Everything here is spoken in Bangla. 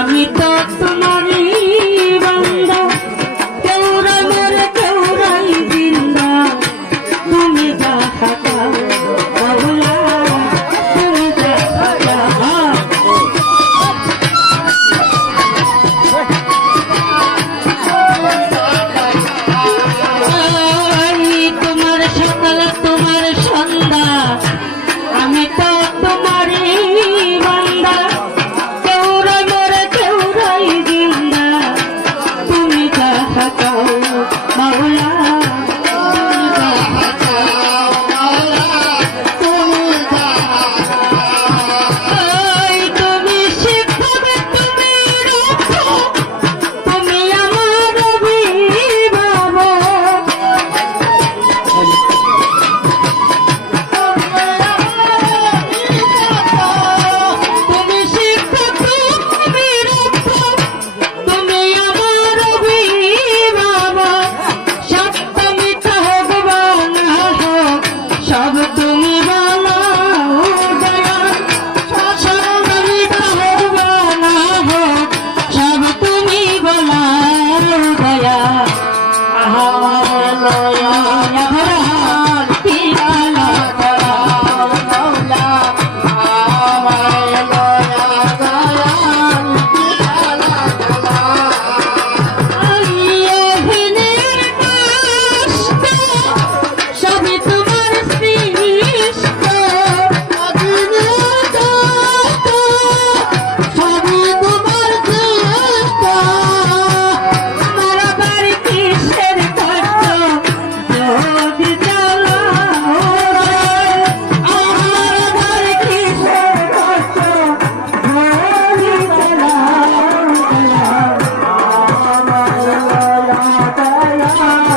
আমি তো তোমারই বান্দা, কেউরাই মরে কেউরাই জিন্দা, তুমি যা থাকা বাউলা, তুমি যা থাকা। তোমার সকাল তোমার সন্ধ্যা, আমি তো তোমারই বান্দা, কেউরাই মরে কেউরাই জিন্দা, তুমি যা থাকাও বাউলা, তুমি শিক্ষক, তুমি রক্ষক, তুমি আমার অভিভাবক। তুমি শিক্ষক, তুমি রক্ষক, তুমি আমার অভিভাবক। সত্য মিথ্যা হোক বা না হোক, সব তুমি বলো দয়া। সত্য মিথ্যা হোক বা না হোক, সব তুমি বলো দয়া। আমার লয়া আমার পিয়ালা করা মৌলা, আমার লয়া দয়াল পিয়ালা করা। অভিনের কষ্ট সবই তোমার সৃষ্ট, অভিনের কষ্ট সবই তোমার সৃষ্ট। আমার আবার কিসের কষ্ট যদি চালাও রে, আমার আবার কিসের কষ্ট যদি চালাও রে। আমার লয়া দয়া